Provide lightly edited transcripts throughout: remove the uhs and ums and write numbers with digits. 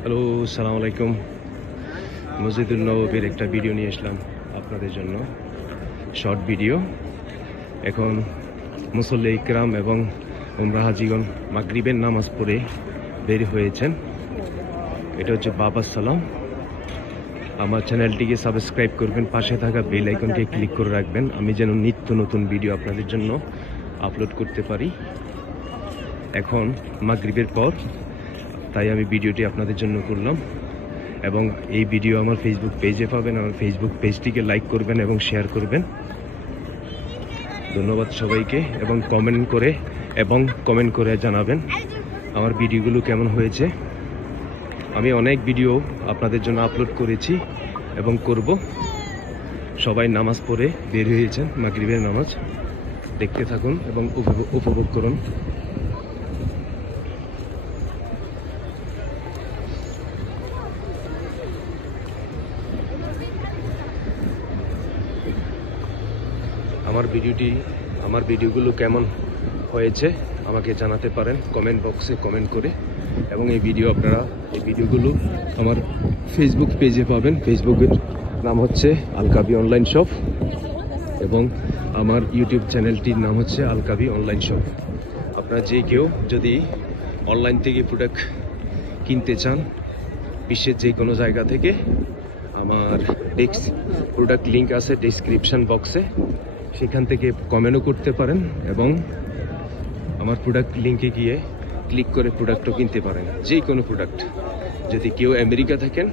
Hello, আসসালামু আলাইকুম। মসজিদুল নববীর একটা ভিডিও নিয়ে আসলাম আপনাদের জন্য, শর্ট ভিডিও। এখন মুসল্লি ইকরাম এবং উমরা হাজিগণ মাগরিবের নামাজ পড়ে বের হয়েছেন। এটা হচ্ছে বাবা সালাম। আমার চ্যানেলটিকে সাবস্ক্রাইব করবেন, পাশে থাকা বেল আইকনকে ক্লিক করে রাখবেন, আমি যেন নিত্য নতুন ভিডিও আপনাদের জন্য আপলোড করতে পারি। এখন মাগরিবের পর, তাই আমি ভিডিওটি আপনাদের জন্য করলাম এবং এই ভিডিও আমার ফেসবুক পেজে পাবেন। আমার ফেসবুক পেজটিকে লাইক করবেন এবং শেয়ার করবেন। ধন্যবাদ সবাইকে। এবং কমেন্ট করে জানাবেন আমার ভিডিওগুলো কেমন হয়েছে। আমি অনেক ভিডিও আপনাদের জন্য আপলোড করেছি এবং করব। সবাই নামাজ পড়ে বের হয়েছেন, মাগরিবের নামাজ। দেখতে থাকুন এবং উপভোগ করুন। আমার ভিডিওগুলো কেমন হয়েছে আমাকে জানাতে পারেন কমেন্ট বক্সে কমেন্ট করে। এবং এই ভিডিওগুলো আমার ফেসবুক পেজে পাবেন। ফেসবুকের নাম হচ্ছে আলকাবি অনলাইন শপ এবং আমার ইউটিউব চ্যানেলটির নাম হচ্ছে আলকাবি অনলাইন শপ। আপনারা যে কেউ যদি অনলাইন থেকে প্রোডাক্ট কিনতে চান, বিশ্বের যে কোনো জায়গা থেকে, আমার প্রোডাক্ট লিঙ্ক আছে ডেসক্রিপশন বক্সে, সেখান থেকে কমেন্টও করতে পারেন এবং আমার প্রোডাক্ট লিঙ্কে গিয়ে ক্লিক করে প্রোডাক্টও কিনতে পারেন। যে কোনো প্রোডাক্ট, যদি কেউ আমেরিকা থাকেন,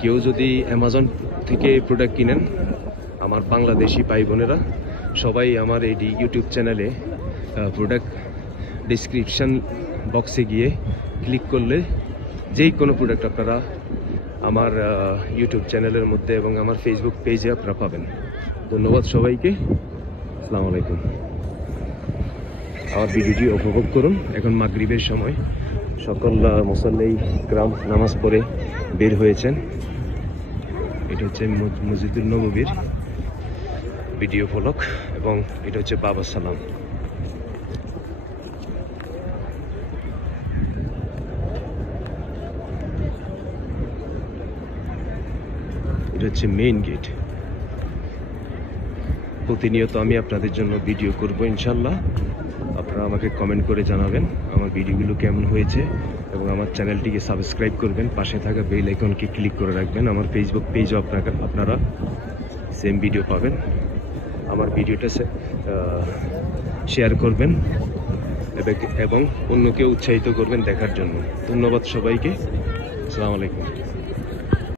কেউ যদি অ্যামাজন থেকে প্রোডাক্ট কিনেন, আমার বাংলাদেশি ভাই বোনেরা সবাই আমার এই ইউটিউব চ্যানেলে প্রোডাক্ট ডেসক্রিপশন বক্সে গিয়ে ক্লিক করলে যেই কোনো প্রোডাক্ট আপনারা আমার ইউটিউব চ্যানেলের মধ্যে এবং আমার ফেসবুক পেজে আপনারা পাবেন। ধন্যবাদ সবাইকে। আসসালামু আলাইকুম। আমার ভিডিওটি উপভোগ করুন। এখন মাগরিবের সময় সকল মুসল্লি গ্রাম নামাজ পড়ে বের হয়েছেন। এটা হচ্ছে মসজিদুল নববীর ভিডিও ফলক এবং এটা হচ্ছে বাবা সালাম। এটা হচ্ছে মেইন গেট। প্রতিনিয়ত আমি আপনাদের জন্য ভিডিও করব ইনশাল্লাহ। আপনারা আমাকে কমেন্ট করে জানাবেন আমার ভিডিওগুলো কেমন হয়েছে এবং আমার চ্যানেলটিকে সাবস্ক্রাইব করবেন, পাশে থাকা বেল আইকনকে ক্লিক করে রাখবেন। আমার ফেসবুক পেজও আপনারা সেম ভিডিও পাবেন। আমার ভিডিওটা শেয়ার করবেন এবং অন্যকে উৎসাহিত করবেন দেখার জন্য। ধন্যবাদ সবাইকে। আসসালামু আলাইকুম।